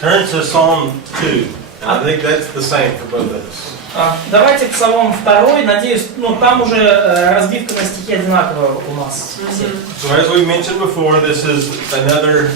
Turn to Psalm 2. I think that's the same for both of us. Давайте к Псалом 2, надеюсь, там уже разбивка на стихи одинаковая у нас. So as we mentioned before, this is another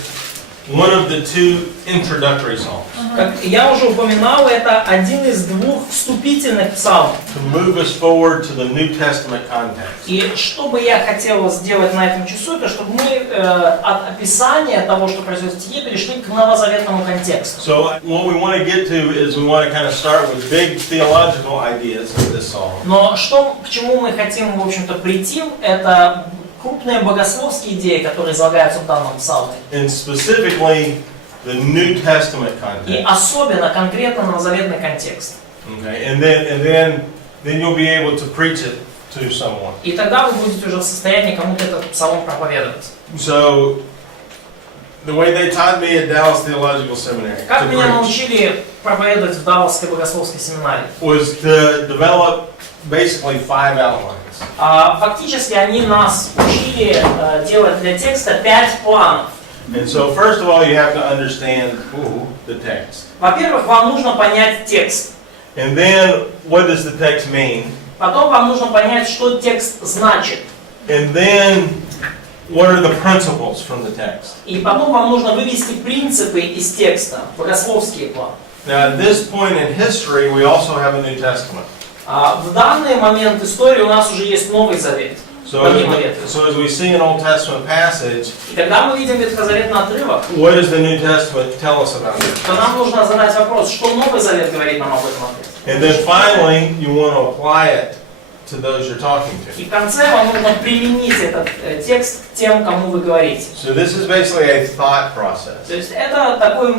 one of the two introductory psalms. Как я уже упоминал, это один из двух вступительных псалмов. To move us forward to the New Testament context. И что бы я хотел сделать на этом часу, это чтобы мы от описания того, что происходит в стихе, перешли к новозаветному контексту. So what we want to get to is we want to kind of start with big theological ideas of this psalm. Но к чему мы хотим, в общем-то, прийти, это крупные богословские идеи, которые излагаются в данном псалме. And specifically the New Testament И context. особенно конкретно новозаветный контекст. Okay, and then you'll be able to preach it to someone. И тогда вы будете уже в состоянии кому-то этот псалом проповедовать. So the way they taught me at Dallas Theological Seminary Как to меня preach научили проповедовать в Далласской богословской семинарии? was to develop basically 5 outlines. Фактически они нас учили делать для текста 5 планов. And so first of all, you have to understand the text. Во-первых, вам нужно понять текст. And then what does the text mean? Потом вам нужно понять, что текст значит. And then what are the principles from the text? И потом вам нужно вывести принципы из текста, богословские планы. Now at this point in history, we also have a New Testament. В данный момент истории у нас уже есть Новый Завет. So as we see an Old Testament passage, И когда мы видим ветхозаветный отрывок, what does the New Testament tell us about it? то нам нужно задать вопрос, что Новый Завет говорит нам об этом отрывке. And then finally, you want to apply it to those you're talking И to. в конце вам нужно применить этот текст к тем, кому вы говорите. So this is basically a thought process. То есть это такой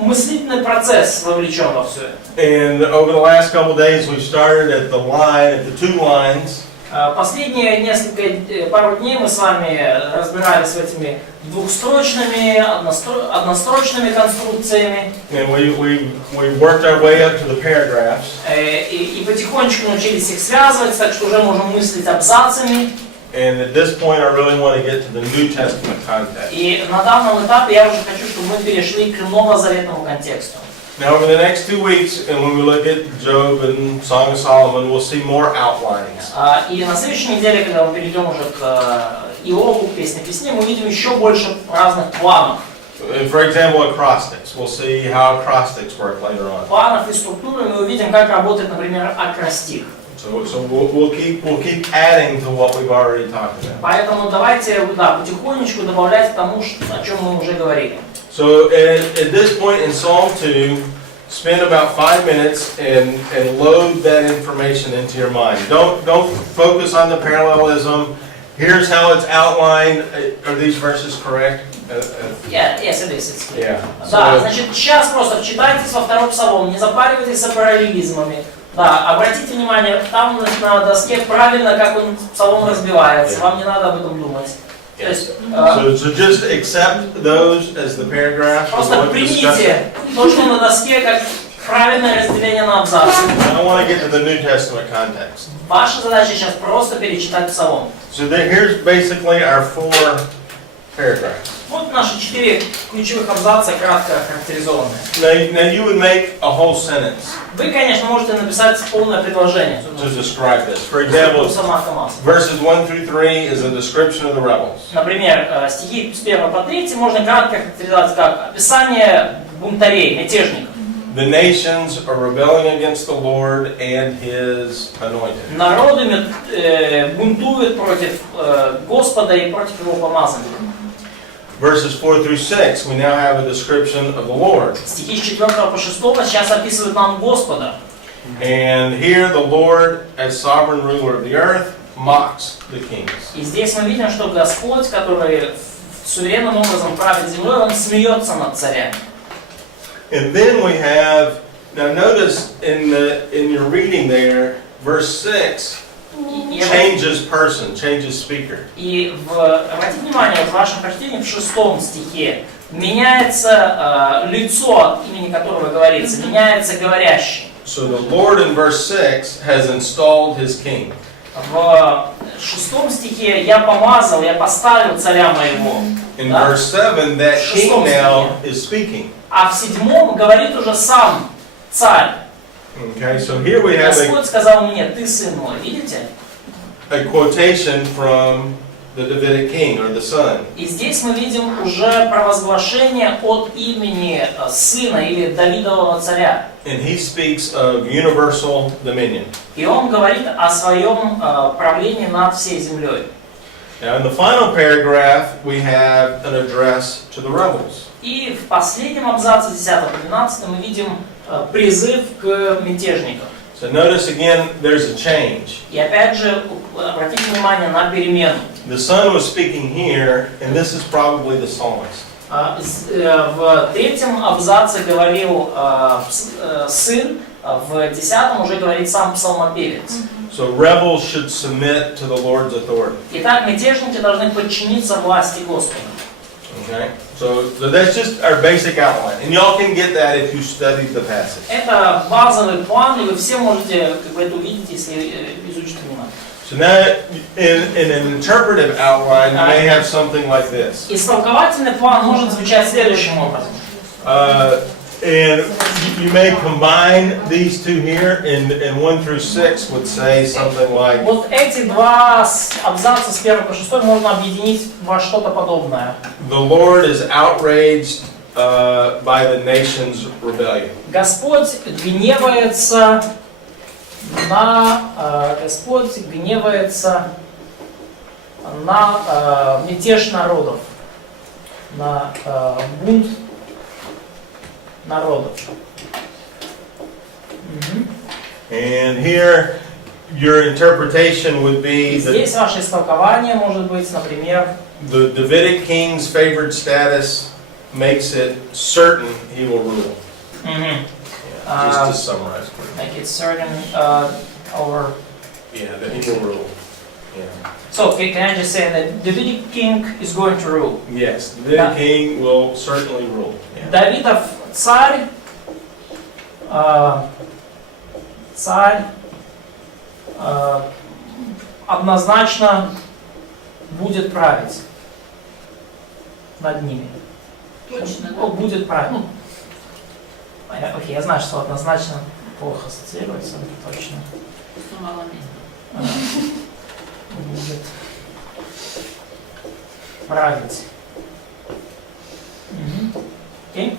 мыслительный процесс вовлечен во все это. And over the last couple of days, we started at the 2 lines. Последние пару дней мы с вами разбирались с этими двухстрочными, однострочными конструкциями. And we worked our way up to the paragraphs. И потихонечку научились их связывать, так что уже можем мыслить абзацами. And at this point, I really want to get to the New Testament context. И на данном этапе я уже хочу, чтобы мы перешли к новозаветному контексту. Now, over the next 2 weeks, and when we look at Job and Song of Solomon, we'll see more outlines. И на следующей неделе, когда мы перейдем уже к Иову, к Песне Песней, мы увидим еще больше разных планов. For example, acrostics. We'll see how acrostics work later on. Планов и структуры мы увидим, как работает, например, акростих. So we'll keep adding to what we've already talked about. Поэтому давайте потихонечку добавлять к тому, о чем мы уже говорили. So at this point in Psalm 2, spend about 5 minutes and load that information into your mind. Don't focus on the parallelism. Here's how it's outlined. Are these verses correct? Yes, it is. It's clear. Yeah. Да, значит, сейчас просто вчитайтесь во второй псалом, не запаривайтесь за параллелизмами. Да, обратите внимание, там на доске правильно, как он псалом разбивается, вам не надо об этом думать. Yes. So just accept those as the paragraphs. Просто примите то, что на доске, как правильное разделение на абзацы. I want to get to the New Testament context. Ваша задача сейчас просто перечитать псалом. So here's basically our 4 paragraphs. Вот наши 4 ключевых абзаца, кратко охарактеризованные. Now you would make a whole sentence Вы, конечно, можете написать полное предложение. to describe this. For example, verses 1 through 3 is a description of the rebels. Например, стихи с 1 по 3 можно кратко охарактеризовать как описание бунтарей, мятежников. The nations are rebelling against the Lord and His anointed. Народы бунтуют против Господа и против Его помазанника. Verses 4 through 6, we now have a description of the Lord. Стихи с 4 по 6 сейчас описывают нам Господа. And here the Lord, as sovereign ruler of the earth, mocks the kings. И здесь мы видим, что Господь, который суверенным образом правит землей, Он смеется над царями. And then we have, now notice in your reading there, verse 6 changes person, changes speaker. И обратите внимание, в вашем прочтении в 6 стихе меняется лицо, от имени которого говорится, меняется говорящий. So the Lord in verse 6 has installed His king. В 6 стихе я помазал, я поставил царя моего. In Да. verse 7, that king Шестом now стихе. is speaking. А в 7 говорит уже сам царь. Okay, so here we have Господь сказал мне, ты сын мой, видите? a quotation from the Davidic king, or the son. И здесь мы видим уже провозглашение от имени сына или Давидового царя. And he speaks of universal dominion. И он говорит о своем правлении над всей землей. Now, in the final paragraph, we have an address to the rebels. И в последнем абзаце, 10-12, мы видим призыв к мятежникам. So notice again, there's a change. И опять же, обратите внимание на перемену. The son was speaking here, and this is probably the psalmist. В 3 абзаце говорил сын, в 10 уже говорит сам псалмопевец. So rebels should submit to the Lord's authority. Итак, мятежники должны подчиниться власти Господа. Okay? So that's just our basic outline. And y'all can get that if you studied the passage. Это базовый план, и вы все можете это увидеть, если изучите внимательно. So now, in an interpretive outline, you may have something like this. Истолковательный план может звучать следующим образом. And you may combine these two here, and 1 through 6 would say something like, Вот эти два абзаца с 1 по 6 можно объединить во что-то подобное. the Lord is outraged by the nation's rebellion. Господь гневается на мятеж народов, на бунт народов. And here, your interpretation would be И that здесь ваше истолкование может быть, например, the Davidic king's favored status makes it certain he will rule. Just to summarize. make it certain over. Yeah, that he will rule. Yeah. So can I just say that the Davidic king is going to rule? Yes, the Davidic king will certainly rule. Yeah. Давидов царь, однозначно будет править над ними. Точно, да? Он будет править. Ну, окей, я знаю, что однозначно плохо ассоциируется, но точно. Просто мало места. Будет править. Окей?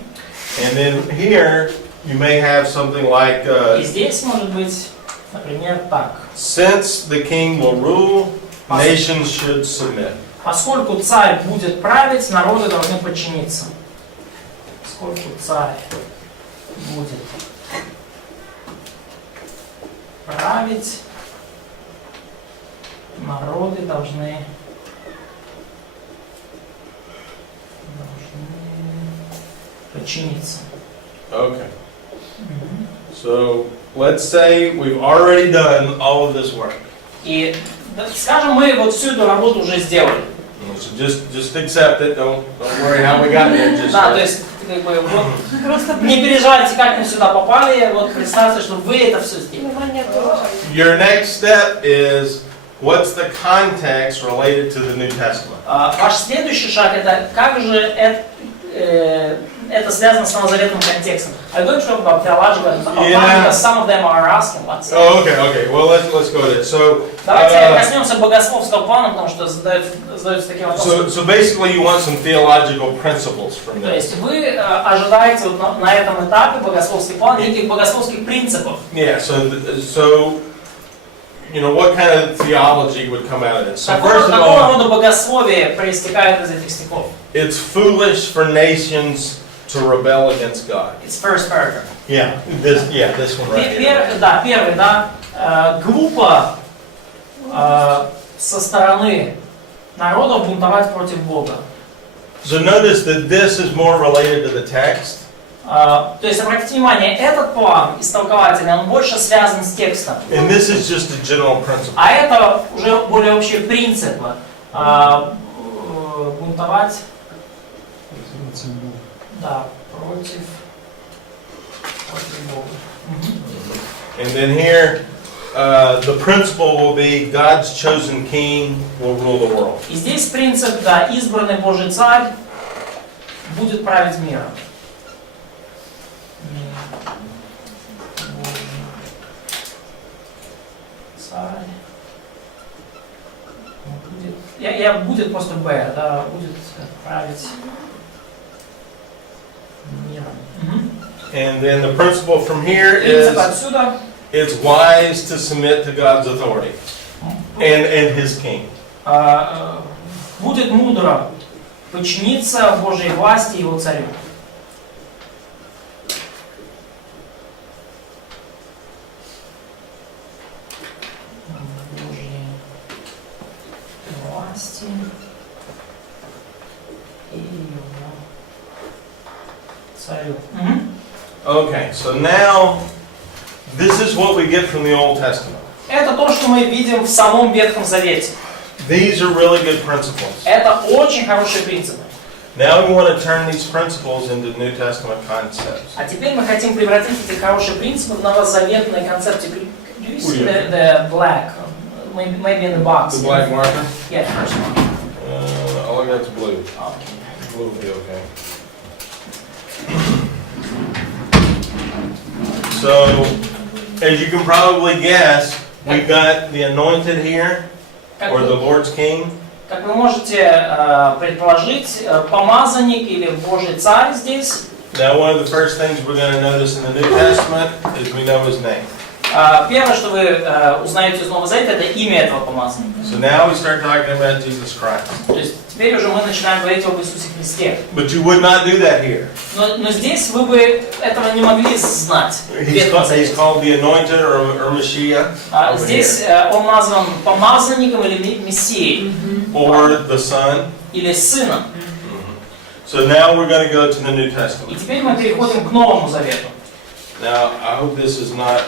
And then here, you may have something like, И здесь может быть, например, так. since the king will rule, nations should submit. Поскольку царь будет править, народы должны подчиниться. Поскольку царь будет править, народы должны подчиниться. Okay. So, let's say we've already done all of this work. И, скажем, мы вот всю эту работу уже сделали. So just accept it. Don't worry how we got there. Just Да, то есть, как бы, вот, не переживайте, как мы сюда попали, вот представьте, что вы это все сделали. Your next step is, what's the context related to the New Testament? Ваш следующий шаг это как же это связано с новозаветным контекстом. I'm going to talk about theological because some of them are asking what's. Oh, okay. Well, let's go there. So, Давайте коснемся богословского плана, потому что задаются такие вопросы. so basically, you want some theological principles from То this. есть вы ожидаете вот на этом этапе богословский план неких богословских принципов. Yeah. So, you know, what kind of theology would come out of this? So first of Какого all, рода богословие проистекает из этих стихов? it's foolish for nations to rebel against God. It's first paragraph. Yeah. This one right here. Первый, глупо со стороны народов бунтовать против Бога. So notice that this is more related to the text. То есть, обратите внимание, этот план истолковательный, он больше связан с текстом. And this is just a general principle. А это уже более общие принципы. Бунтовать против Бога. And then here, the principle will be God's chosen king will rule the world. И здесь принцип, да, избранный Божий царь будет править миром. Царь. Будет просто Б, да, будет править миром. And then the principle from here Принцип is отсюда. it's wise to submit to God's authority and His king. Будет мудро подчиниться Божьей власти и Его царю. Божьей власти и Его царю. Okay, so now this is what we get from the Old Testament. Это то, что мы видим в самом Ветхом Завете. These are really good principles. Это очень хорошие принципы. Now we want to turn these principles into New Testament concepts. А теперь мы хотим превратить эти хорошие принципы в новозаветные концепции. Do you see the black? Maybe in the box. The black marker? Yeah, the first one. All I got is blue. Okay. Blue will be okay. So, as you can probably guess, we've got the anointed here, or the Lord's King. Как вы можете предположить, помазанник или Божий царь здесь. Now, one of the first things we're going to notice in the New Testament is we know his name. Первое, что вы узнаете из Нового Завета, это имя этого помазанника. So now we start talking about Jesus Christ. То есть теперь уже мы начинаем говорить об Иисусе Христе. But you would not do that here. Но здесь вы бы этого не могли знать. He's called the anointed or Messiah. Здесь он назван помазанником или мессией. Or the Son. Или сыном. So now we're going to go to the New И Testament. теперь мы переходим к Новому Завету. Now, I hope this is not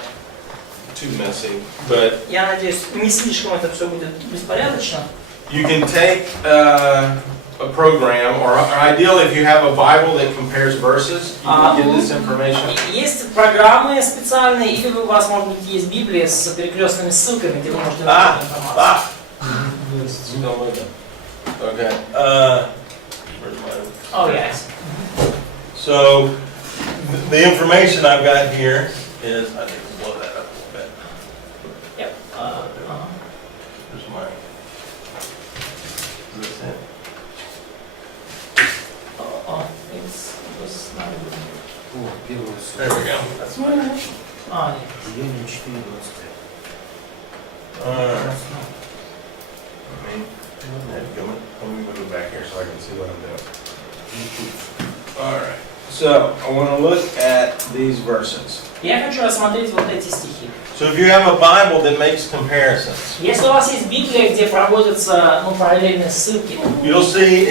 too messy, but Я надеюсь, не слишком это все будет беспорядочно. you can take a program, or ideally if you have a Bible that compares verses, you can get this information. Есть программы специальные, или у вас, может быть, есть Библия с перекрестными ссылками, где вы можете найти информацию. Don't move it. Okay. Where's mine? Oh, yes. So, the information I've got here is, I need to blow that up a little bit. Yep. Here's mine. Is this it? It's not О, первую There we go. That's mine. А, нет. Деяние 4:25. Alright. Let me move it back here so I can see what I'm doing. Alright. So, I want to look at these verses. Я хочу рассмотреть вот эти стихи. So if you have a Bible that makes comparisons, Если у вас есть Библия, где проводятся параллельные ссылки, you'll see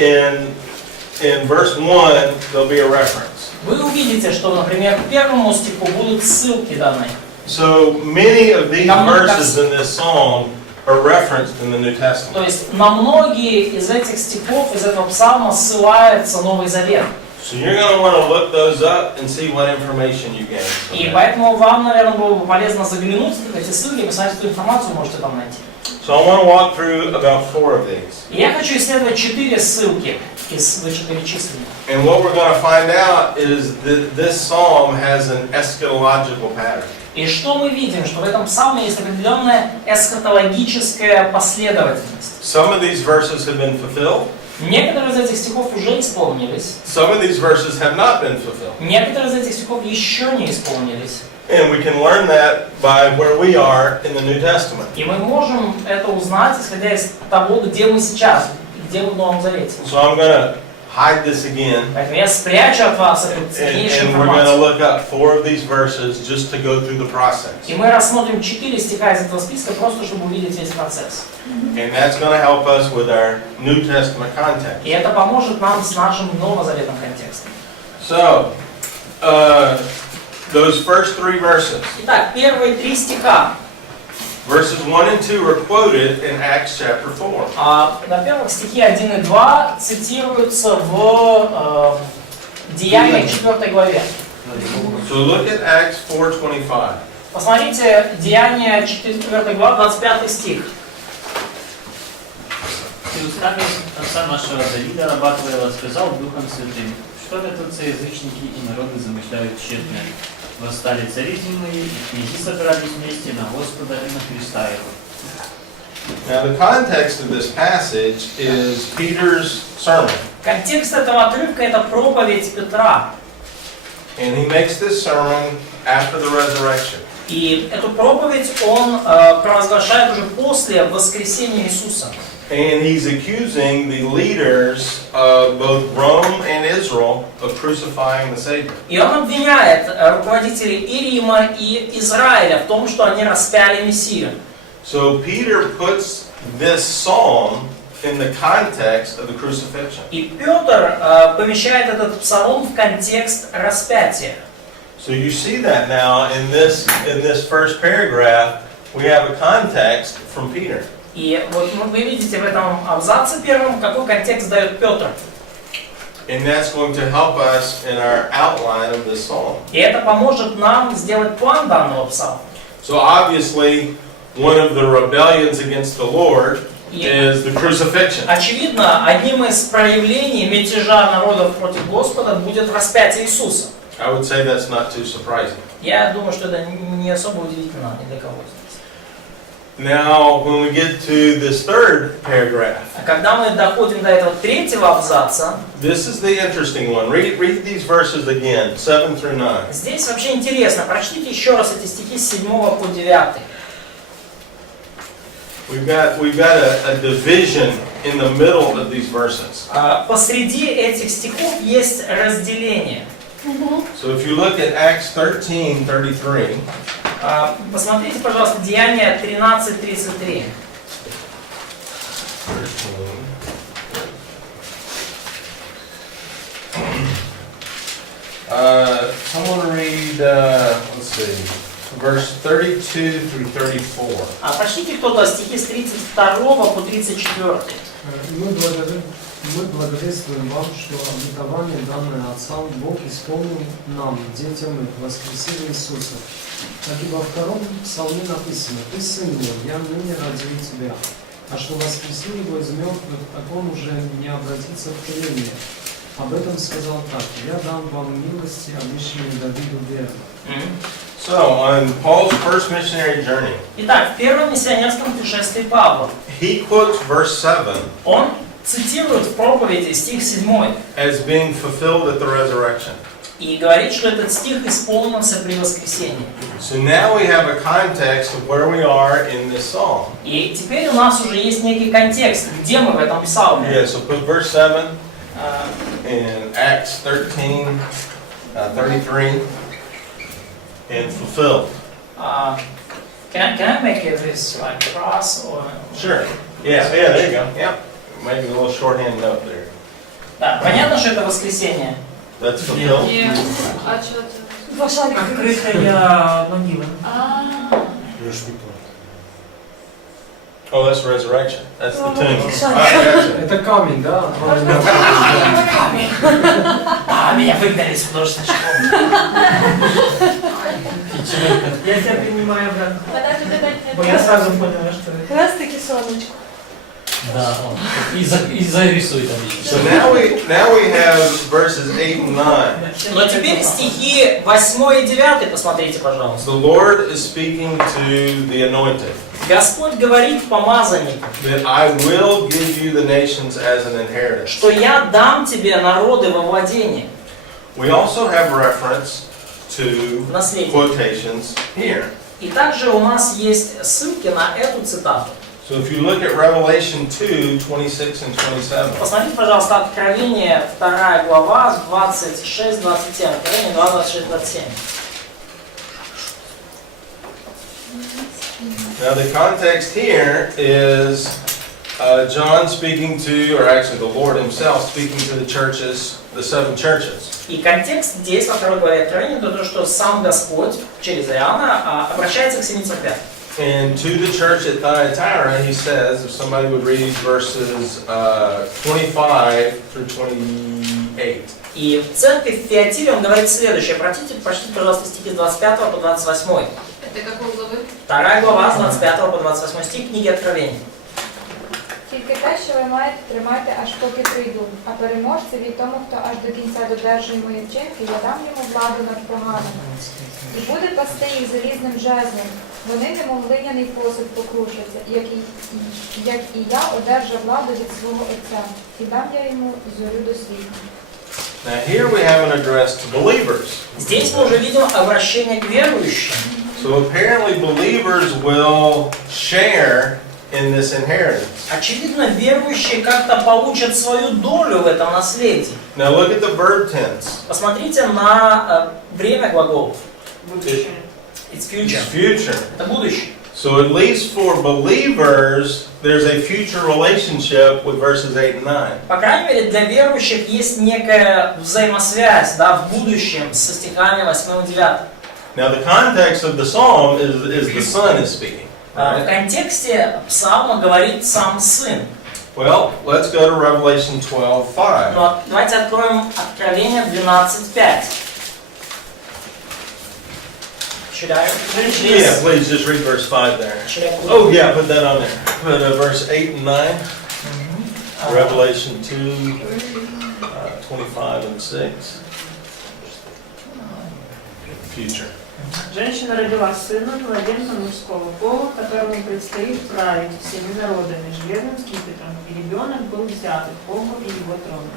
in verse 1 there'll be a reference. вы увидите, что, например, к первому стиху будут ссылки даны. So many of these verses in this psalm are referenced in the New Testament. То есть на многие из этих стихов, из этого псалма ссылается Новый Завет. So you're going to want to look those up and see what information you gain. И поэтому вам, наверное, было бы полезно заглянуть в эти ссылки и посмотреть, какую информацию вы можете там найти. So I want to walk through about 4 of these. И я хочу исследовать 4 ссылки из вышеперечисленных. And what we're going to find out is that this psalm has an eschatological pattern. И что мы видим? Что в этом псалме есть определенная эсхатологическая последовательность. Some of these verses have been fulfilled. Некоторые из этих стихов уже исполнились. Some of these verses have not been fulfilled. Некоторые из этих стихов еще не исполнились. And we can learn that by where we are in the New Testament. И мы можем это узнать, исходя из того, где мы сейчас, где мы в Новом Завете. So I'm going to hide this again. Поэтому я спрячу от вас эту ценнейшую And we're going to информацию. look up 4 of these verses just to go through the process. И мы рассмотрим 4 стиха из этого списка, просто чтобы увидеть весь процесс. And that's going to help us with our New Testament context. И это поможет нам с нашим новозаветным контекстом. So, those first 3 verses, Итак, первые 3 стиха. verses 1 and 2 are quoted in Acts chapter 4. На первых стихи 1 и 2 цитируются в Деяниях 4 главе. So look at Acts 4:25. Посмотрите, Деяния 4 глава, 25 стих. «И устами отца нашего Давида, раба твоего, сказал Духом Святым, что готовятся язычники и народы замышляют тщетно. Восстали цари земные, и князи собирались вместе на Господа и на Христа Его». Now the context of this passage is Peter's sermon. Контекст этого отрывка — это проповедь Петра. And he makes this sermon after the resurrection. И эту проповедь он провозглашает уже после воскресения Иисуса. And he's accusing the leaders of both Rome and Israel of crucifying the Savior. И он обвиняет руководителей и Рима, и Израиля в том, что они распяли Мессию. So Peter puts this psalm in the context of the crucifixion. И Петр помещает этот псалом в контекст распятия. So you see that now in this first paragraph, we have a context from Peter. И вот вы видите в этом абзаце первом, какой контекст дает Петр. And that's going to help us in our outline of this psalm. И это поможет нам сделать план данного псалма. So obviously, one of the rebellions against the Lord is the crucifixion. Очевидно, одним из проявлений мятежа народов против Господа будет распятие Иисуса. I would say that's not too surprising. Я думаю, что это не особо удивительно ни для кого здесь. Now, when we get to this third paragraph, А когда мы доходим до этого третьего абзаца, this is the interesting one. Read these verses again, 7 through 9. здесь вообще интересно. Прочтите еще раз эти стихи с 7 по 9. We've got a division in the middle of these verses. Посреди этих стихов есть разделение. So if you look at Acts 13:33, Посмотрите, пожалуйста, Деяния 13:33. Someone read, let's see, verse 32 through 34. Прочтите кто-то стихи с 32 по 34. Мы благовествуем вам, что обетование, данное Отцам, Бог исполнил нам, детям их, воскресили Иисуса. Так и во втором псалме написано: «Ты, сын мой, я ныне родил тебя». А что воскресил его из мертвых, так он уже не обратится в тление. Об этом сказал так: «Я дам вам милости, обещанные Давиду верно». So, on Paul's first missionary journey, Итак, в первом миссионерском путешествии Павла he quotes verse 7 он цитирует в проповеди стих 7 as being fulfilled at the resurrection. и говорит, что этот стих исполнился при воскресении. So now we have a context of where we are in this psalm. И теперь у нас уже есть некий контекст, где мы в этом псалме. Yeah, so put verse 7 in Acts 13:33 and fulfilled. Can I make it this like cross or? Sure. Yeah, there you go. Yep. Maybe a little shorthand note there. Да, понятно, что это воскресенье? That's fulfilled. Нет. А что это? Открытая могила. Oh, that's resurrection. That's the tomb. Это камень, да? Меня выгнали из художественной школы. Я тебя принимаю обратно. Я сразу понял, что это. Как раз таки солнышко. Да, и зарисуй там. So now we have verses 8 and 9. Но теперь стихи 8 и 9, посмотрите, пожалуйста. The Lord is speaking to the anointed. Господь говорит помазаннику, That I will give you the nations as an inheritance. что я дам тебе народы во владение. We also have reference to Наследие. quotations here. И также у нас есть ссылки на эту цитату. So if you look at Revelation 2:26 and 27. Посмотрите, пожалуйста, Откровение 2 глава, 26-27. Откровение 2, 26-27. Now the context here is John speaking to, or actually the Lord himself speaking to the churches, the 7 churches. И контекст здесь, во второй главе Откровения, это то, что сам Господь через Иоанна обращается к 7 церквям. And to the church at Thyatira, he says, if somebody would read verses 25 through 28. И в церкви в Фиатире он говорит следующее. Прочтите, пожалуйста, стихи с 25 по 28. Это какой главы? 2 глава, с 25 по 28 стих книги Откровения. Тільки те, що ви маєте, тримайте, аж поки прийду. А переможцеві тому, хто аж до кінця додержує мої вчинки, я дам йому владу над поганими. І буде пасти їх залізним жезлом. Вони немов глиняний посуд покрушаться, як і я одержав владу від свого Отця. І дам я йому зорю до світу. Now here we have an address to believers. Здесь мы уже видим обращение к верующим. So apparently believers will share in this inheritance. Очевидно, верующие как-то получат свою долю в этом наследии. Now look at the verb tense. Посмотрите на время глаголов. Будущее. It's future. It's future. Это будущее. So at least for believers, there's a future relationship with verses 8 and 9. По крайней мере, для верующих есть некая взаимосвязь, да, в будущем со стихами 8 и 9. Now the context of the psalm is the Son is speaking. В контексте псалма говорит сам Сын. Well, let's go to Revelation 12:5. Но давайте откроем Откровение 12:5. Should I read Yeah, this? please just read verse 5 there. Should I put- Oh yeah, put that on there. Put verse 8 and 9. Revelation 2, 25 and 6. Future. Женщина родила сына, младенца мужского пола, которому предстоит править всеми народами, железным скипетром, и ребенок был взят от Бога и его трона.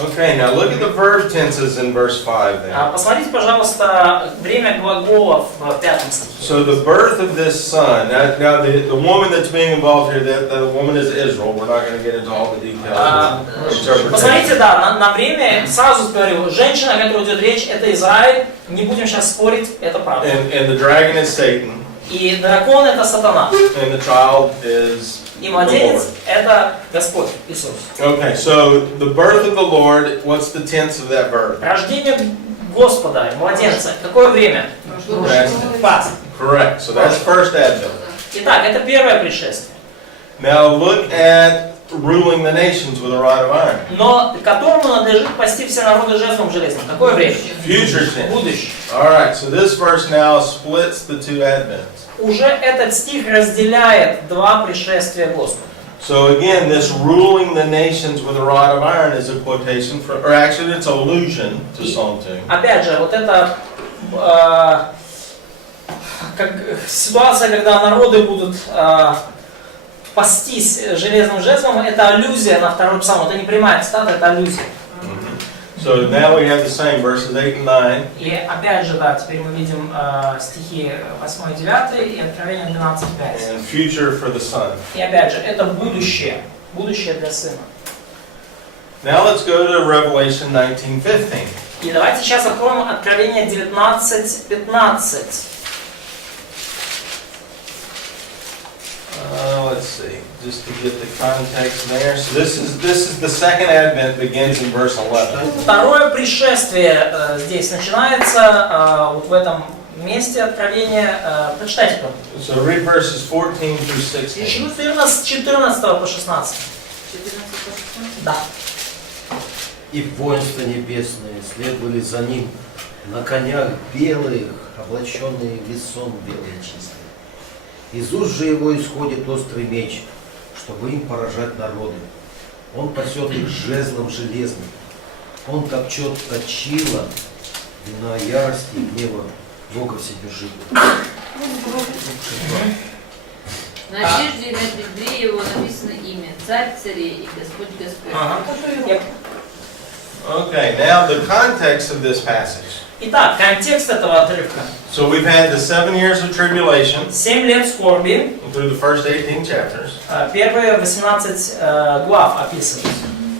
Okay, now look at the verb tenses in verse 5 there. Посмотрите, пожалуйста, время глаголов в 5 стихе. So the birth of this son, now the woman that's being involved here, the woman is Israel. We're not going to get into all the details. Посмотрите, да, на время, сразу говорю, женщина, о которой идет речь, это Израиль. Не будем сейчас спорить, это правда. And the dragon is Satan. И дракон это сатана. And the child is И the младенец Lord. это Господь, Иисус. Okay, so the birth of the Lord, what's the tense of that verb? Рождение Господа, младенца. Какое время? Пасха. Correct. So that's first advent. Итак, это первое пришествие. Now look at ruling the nations with a rod of iron. Но которому надлежит пасти все народы жезлом железным. Какое время? Future tense. Будущее. All right, so this verse now splits the two advents. Уже этот стих разделяет два пришествия Господа. So again, this ruling the nations with a rod of iron is a quotation for, or actually it's an allusion to Psalm 2. Опять же, вот это как ситуация, когда народы будут пастись железным жезлом, это аллюзия на второй псалом. Это не прямая цитата, это аллюзия. So now we have the same verses 8 and 9. И опять же, да, теперь мы видим стихи 8 и 9 и Откровение 12:5. And future for the son. И опять же, это будущее. Будущее для сына. Now let's go to Revelation 19:15. И давайте сейчас откроем Откровение 19:15. Let's see, just to get the context there. So this is the second advent begins in verse 11. Второе пришествие здесь начинается вот в этом месте Откровения. Прочитайте, кто. So read verses 14 through 16. С 14 по 16. 14 по 16. Да. И воинства небесные следовали за ним на конях белых, облаченные в весон белые чистые. Из уст же его исходит острый меч, чтобы им поражать народы. Он пасет их жезлом железным. Он топчет точила на ярости и гнева Бога Вседержителя. На одежде и на бедре его написано имя, Царь царей и Господь Господь. Okay, now the context of this passage. Итак, контекст этого отрывка. So we've had the 7 years of tribulation 7 лет скорби. through the first 18 chapters. Первые 18 глав описывают.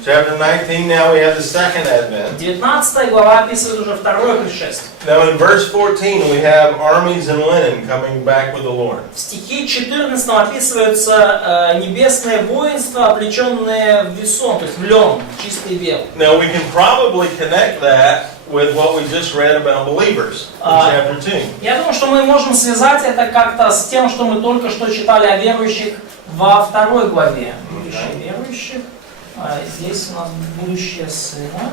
Chapter 19, now we have the second advent. 19 глава описывает уже второе пришествие. Now in verse 14 we have armies in linen coming back with the Lord. В стихе 14 описываются небесные воинства, облеченные в весон, то есть в лен, чистый белый. Now we can probably connect that with what we just read about believers in chapter 2. Я думаю, что мы можем связать это как-то с тем, что мы только что читали о верующих во второй главе. Будущее верующих. Здесь у нас будущее сына.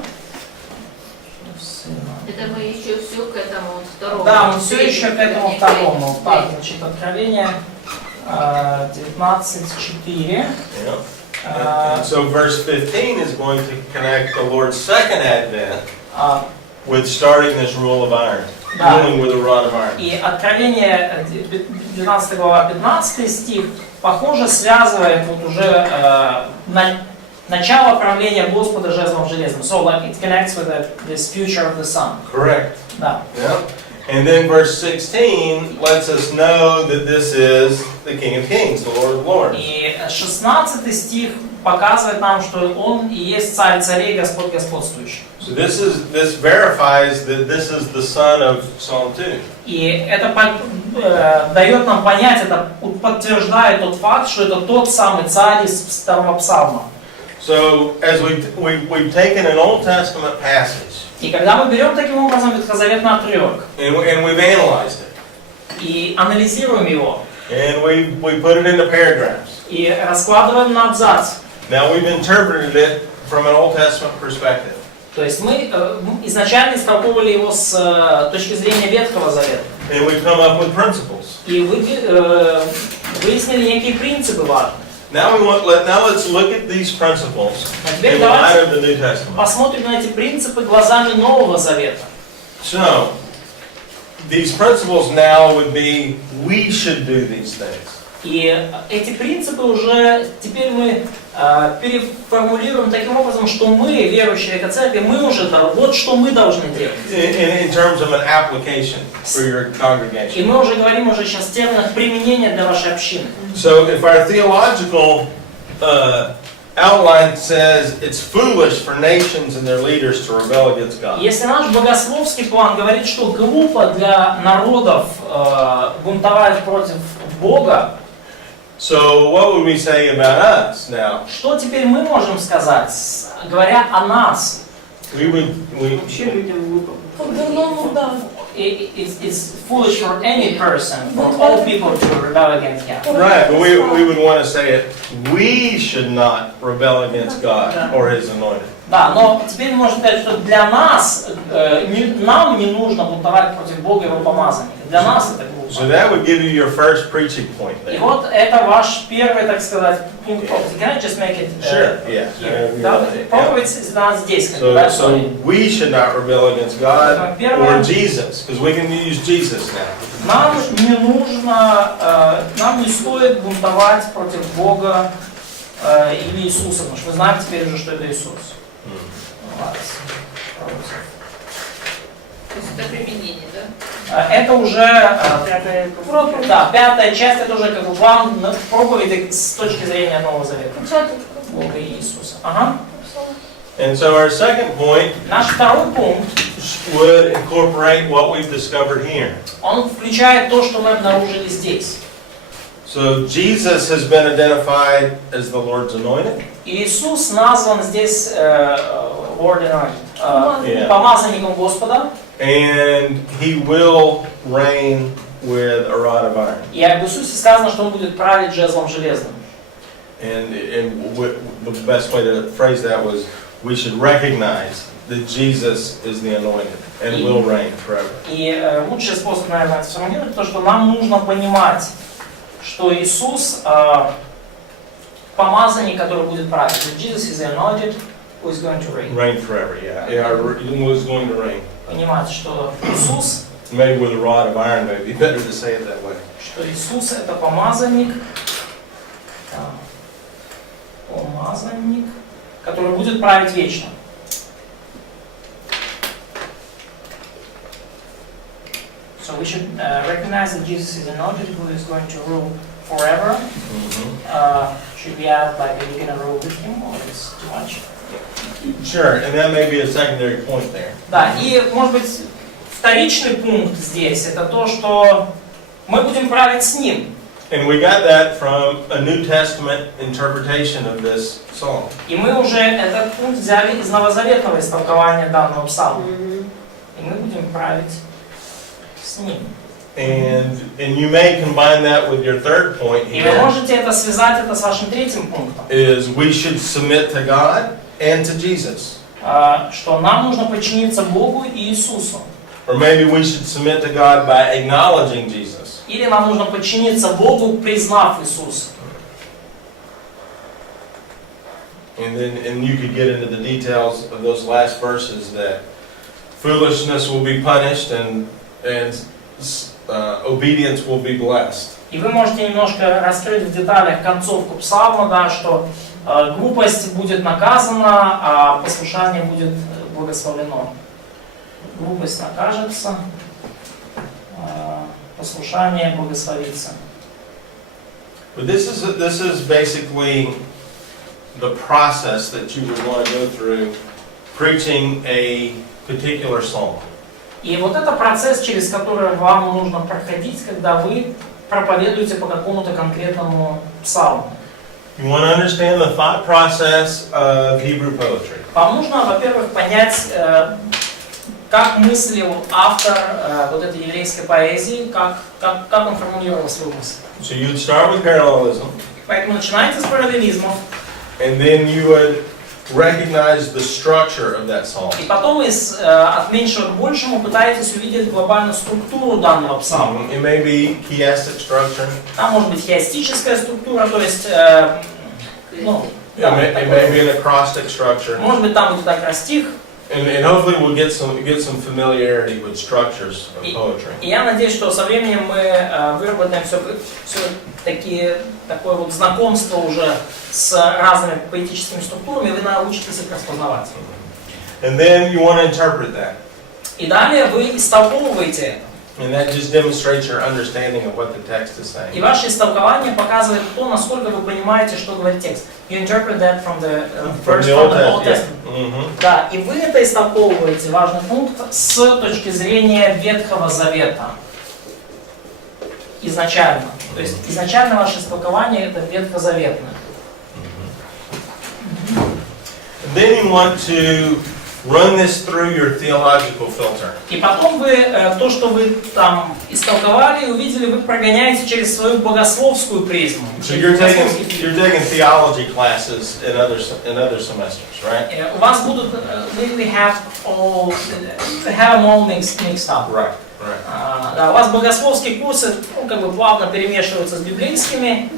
Сына. Это мы еще все к этому вот второму. Да, мы все еще к этому второму. Так, значит, Откровение 19:4. And so verse 15 is going to connect the Lord's second advent with starting this rule of iron, ruling with a rod of iron. И Откровение 12 глава 15 стих, похоже, связывает вот уже начало правления Господа жезлом железным. So like it connects with this future of the sun. Correct. Да. Yeah. And then verse 16 lets us know that this is the King of Kings, the Lord of Lords. И 16 стих показывает нам, что Он и есть Царь царей, Господь господствующий. So this verifies that this is the son of Psalm 2. И это дает нам понять, это подтверждает тот факт, что это тот самый царь из второго псалма. So as we've taken an Old Testament passage. И когда мы берем таким образом ветхозаветный отрывок And we've analyzed it. и анализируем его, And we put it into paragraphs. и раскладываем на абзац, Now we've interpreted it from an Old Testament perspective. то есть мы изначально истолковывали его с точки зрения Ветхого Завета. And we've come up with principles. И выяснили некие принципы важные. Now let's look at these principles in light of the New Testament. Посмотрим на эти принципы глазами Нового Завета. So, these principles now would be, we should do these things. И эти принципы уже теперь мы переформулируем таким образом, что мы, верующие в церкви, мы уже вот что мы должны делать. In terms of an application for your congregation. И мы уже говорим уже сейчас в терминах применения для вашей общины. So if our theological outline says it's foolish for nations and their leaders to rebel against God. Если наш богословский план говорит, что глупо для народов бунтовать против Бога, so what would we say about us now? Что теперь мы можем сказать, говоря о нас? Вообще людям глупо. It's foolish for any person, for all people to rebel against God. Right, but we would want to say it, we should not rebel against God or His anointed. Да, но теперь можно сказать, что для нас, нам не нужно бунтовать против Бога и Его помазанника. Для нас это глупо. So that would give you your first preaching point И there. вот это ваш первый, так сказать, пункт проповеди. Can I just make it Sure, yeah. Да, проповедь нас здесь, как бы, да, So we should not rebel against God or Jesus, because we can use Jesus now. Нам не нужно, нам не стоит бунтовать против Бога или Иисуса, потому что мы знаем теперь уже, что это Иисус. То есть это применение, да? Это уже пятая часть, это уже как бы план проповеди с точки зрения Нового Завета. Бога и Иисуса. Ага. And so our second point Наш второй пункт, would incorporate what we've discovered here. он включает то, что мы обнаружили здесь. So Jesus has been identified as the Lord's anointed. Иисус назван здесь Lord Anointed, помазанником Господа. And He will reign with a rod of iron. И об Иисусе сказано, что Он будет править жезлом железным. And the best way to phrase that was, we should recognize that Jesus is the anointed and will reign forever. И лучший способ, наверное, это сформулировать, то, что нам нужно понимать, что Иисус помазанник, который будет править. Jesus is anointed, who is going to reign. Reign forever, yeah. Who is going to reign. Понимать, что Иисус, Maybe with a rod of iron, maybe better to say it that way. что Иисус это помазанник, который будет править вечно. So we should recognize that Jesus is anointed, who is going to rule forever. Should we add like are you going to rule with him, or it's too much? Sure, and that may be a secondary point there. Да, и может быть вторичный пункт здесь это то, что мы будем править с ним. And we got that from a New Testament interpretation of this psalm. И мы уже этот пункт взяли из новозаветного истолкования данного псалма. И мы будем править с ним. And you may combine that with your third point И вы here, можете это связать это с вашим третьим пунктом. is we should submit to God and to Jesus. что нам нужно подчиниться Богу и Иисусу. Or maybe we should submit to God by acknowledging Jesus. Или нам нужно подчиниться Богу, признав Иисуса. And you could get into the details of those last verses that foolishness will be punished and obedience will be blessed. И вы можете немножко раскрыть в деталях концовку псалма, да, что глупость будет наказана, а послушание будет благословено. Глупость накажется, послушание благословится. But this is basically the process that you would want to go through preaching a particular psalm. И вот это процесс, через который вам нужно проходить, когда вы проповедуете по какому-то конкретному псалму. You want to understand the thought process of Hebrew poetry. Вам нужно, во-первых, понять, как мыслил автор вот этой еврейской поэзии, как он формулировал свою мысль. So you'd start with parallelism, Поэтому начинайте с параллелизмов, and then you would recognize the structure of that psalm. и потом от меньшего к большему пытаетесь увидеть глобальную структуру данного псалма. It may be chiastic structure. Там может быть хиастическая структура, то есть, It may be an acrostic structure. может быть там будет акростих. And hopefully we'll get some familiarity with structures of poetry. И я надеюсь, что со временем мы выработаем такое вот знакомство уже с разными поэтическими структурами, и вы научитесь их распознавать. And then you want to interpret that. И далее вы истолковываете это. And that just demonstrates your understanding of what the text is saying. И ваше истолкование показывает то, насколько вы понимаете, что говорит текст. You interpret that from the verse from the Old Testament. Да, и вы это истолковываете, важный пункт, с точки зрения Ветхого Завета. Изначально. То есть изначально ваше истолкование это ветхозаветное. Then you want to run this through your theological filter. И потом вы то, что вы там истолковали и увидели, вы прогоняете через свою богословскую призму. So you're taking theology classes in other semesters, right? У вас будут, we have them all mixed up. Right. Да, у вас богословские курсы, как бы плавно перемешиваются с библейскими,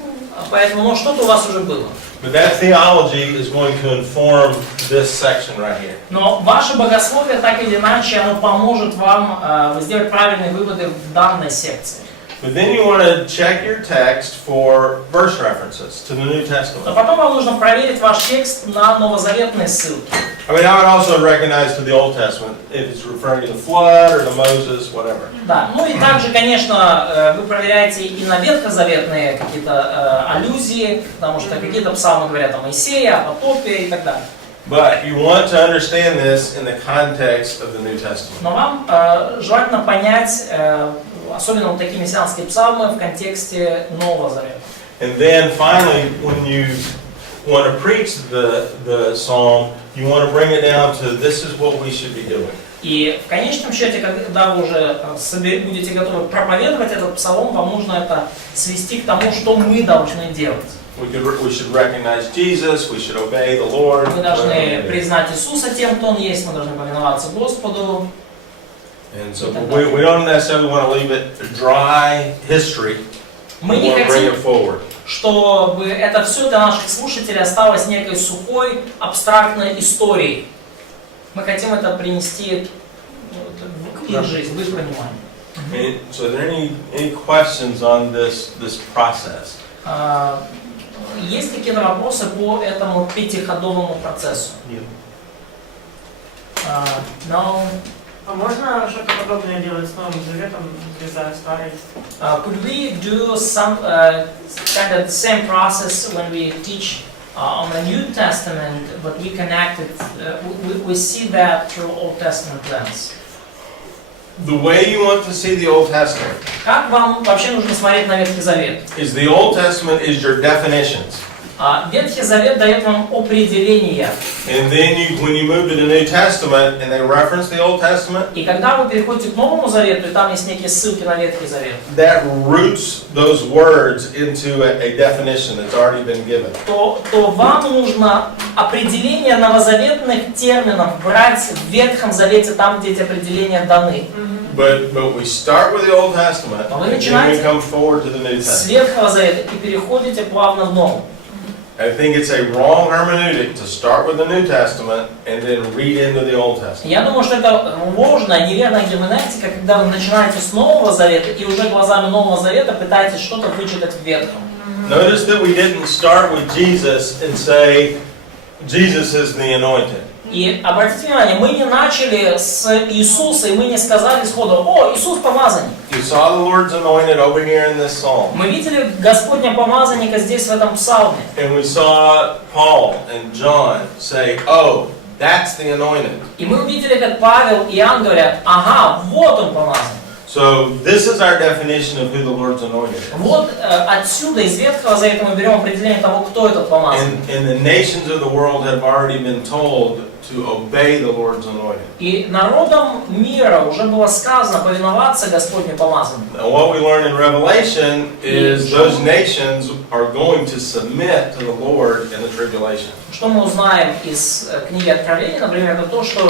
поэтому, что-то у вас уже было. But that theology is going to inform this section right here. Но ваше богословие, так или иначе, оно поможет вам сделать правильные выводы в данной секции. But then you want to check your text for verse references to the New Но Testament. потом вам нужно проверить ваш текст на новозаветные ссылки. I mean, I would also recognize to the Old Testament if it's referring to the flood or to Moses, whatever. Да, ну и также, конечно, вы проверяете и на ветхозаветные какие-то аллюзии, потому что какие-то псалмы говорят о Моисее, о потопе и так далее. But you want to understand this in the context of the New Testament. Но вам желательно понять, особенно вот такие мессианские псалмы в контексте Нового Завета. And then finally, when you want to preach the psalm, you want to bring it down to this is what we should be doing. И в конечном счете, когда вы уже будете готовы проповедовать этот псалом, вам нужно это свести к тому, что мы должны делать. We should recognize Jesus, we should obey the Lord. Мы должны признать Иисуса тем, кто Он есть, мы должны повиноваться Господу. And so we don't necessarily want to leave it dry history. Мы не bring хотим, it forward. чтобы это все для наших слушателей осталось некой сухой, абстрактной историей. Мы хотим это принести в их жизнь, в их понимание. So are there any questions on this process? Есть какие-то вопросы по этому пятиходовому процессу? Нет. No. А можно что-то подобное делать с Новым Заветом, отрезая старый? Could we do some kind of the same process when we teach on the New Testament, but we connect it, we see that through Old Testament lens? The way you want to see the Old Testament Как вам вообще нужно смотреть на Ветхий Завет? is the Old Testament is your definitions. Ветхий Завет дает вам определение. And then when you move to the New Testament and they reference the Old Testament, И когда вы переходите к Новому Завету, и там есть некие ссылки на Ветхий Завет, that roots those words into a definition that's already been given. то вам нужно определение новозаветных терминов брать в Ветхом Завете, там, где эти определения даны. But we start with the Old Testament Но вы and then we начинаете come forward to the New с Testament. Ветхого Завета и переходите плавно в Новый. I think it's a wrong hermeneutic to start with the New Testament and then read into the Old Testament. Я думаю, что это ложная, неверная герменевтика, когда вы начинаете с Нового Завета и уже глазами Нового Завета пытаетесь что-то вычитать в Ветхом. Notice that we didn't start with Jesus and say, Jesus is the anointed. И обратите внимание, мы не начали с Иисуса, и мы не сказали сходу: «О, Иисус помазанник». You saw the Lord's anointed over here in this psalm. Мы видели Господня помазанника здесь, в этом псалме. And we saw Paul and John say, oh, that's the anointed. И мы увидели, как Павел и Иоанн говорят: «Ага, вот он помазанник». So this is our definition of who the Lord's anointed is. Вот отсюда, из Ветхого Завета, мы берем определение того, кто этот помазанник. And the nations of the world have already been told to obey the Lord's anointed. И народам мира уже было сказано повиноваться Господню помазаннику. Now what we learn in Revelation is those nations are going to submit to the Lord in the tribulation. Что мы узнаем из книги Откровения, например, это то, что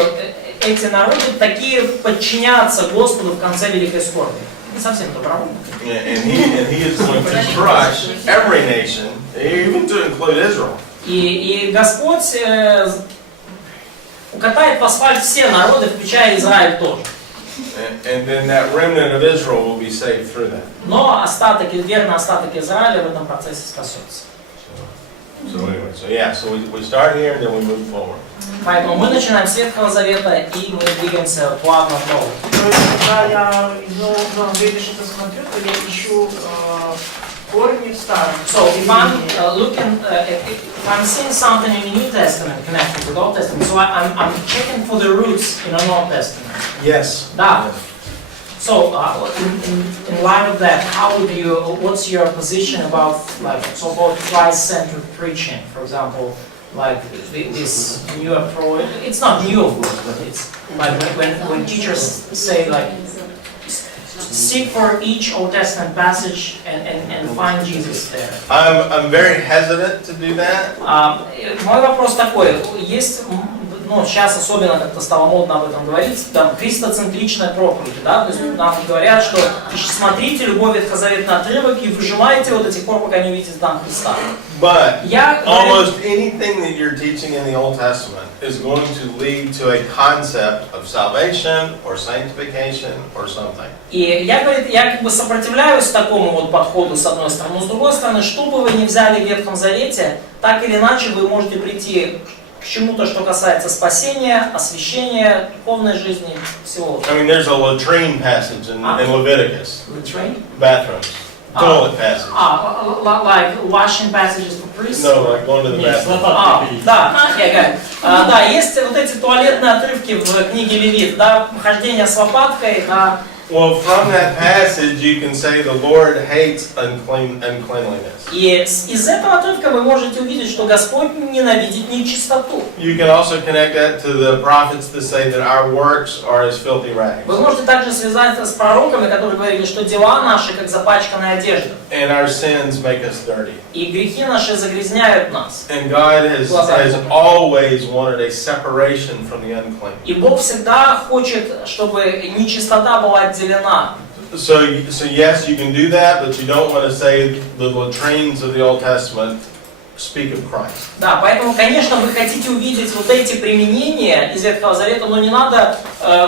эти народы такие подчинятся Господу в конце Великой Скорби. Не совсем добровольно. And he is going to crush every nation, even to include Israel. И Господь укатает в асфальт все народы, включая Израиль тоже. And then that remnant of Israel will be saved through that. Но остаток, верный остаток Израиля в этом процессе спасется. So anyway, so we start here and then we move forward. Поэтому мы начинаем с Ветхого Завета и мы двигаемся плавно в Новый. То есть, когда я из Нового Завета что-то смотрю, то я ищу корни в Старом. So if I'm looking, if I'm seeing something in the New Testament connected with the Old Testament, so I'm checking for the roots in the Old Testament. Yes. Да. So in light of that, how would you? What's your position about like so-called Christ-centered preaching, for example? Like this new approach, it's not new of course, but it's like when teachers say like seek for each Old Testament passage and find Jesus there. I'm very hesitant to do that. Мой вопрос такой, есть, ну, сейчас особенно как-то стало модно об этом говорить, там, христоцентричная проповедь, да, то есть нам говорят, что смотрите любой ветхозаветный отрывок и выжимайте его до тех пор, пока не увидите там Христа. But almost anything that you're teaching in the Old Testament is going to lead to a concept of salvation or sanctification or something. И я как бы сопротивляюсь такому вот подходу с одной стороны, но с другой стороны, что бы вы ни взяли в Ветхом Завете, так или иначе вы можете прийти к чему-то, что касается спасения, освящения, духовной жизни, всего. I mean, there's a latrine passage in Leviticus. Latrine? Bathrooms. Toilet passage. Like washing passages for priests? No, like going to the bathroom. Да, есть вот эти туалетные отрывки в книге Левит, да, хождение с лопаткой, да. Well, from that passage you can say the Lord hates uncleanliness. И из этого отрывка вы можете увидеть, что Господь ненавидит нечистоту. You can also connect that to the prophets that say that our works are as filthy rags. Вы можете также связать это с пророками, которые говорили, что дела наши как запачканная одежда. And our sins make us dirty. И грехи наши загрязняют нас. And God has always wanted a separation from the unclean. И Бог всегда хочет, чтобы нечистота была отделена. So yes, you can do that, but you don't want to say the latrines of the Old Testament speak of Christ. Да, поэтому, конечно, вы хотите увидеть вот эти применения из Ветхого Завета, но не надо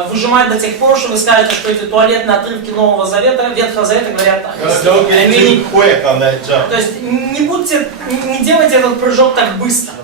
выжимать до тех пор, что вы скажете, что эти туалетные отрывки Нового Завета, Ветхого Завета говорят так. Don't get too quick on that jump. То есть не делайте этот прыжок так быстро.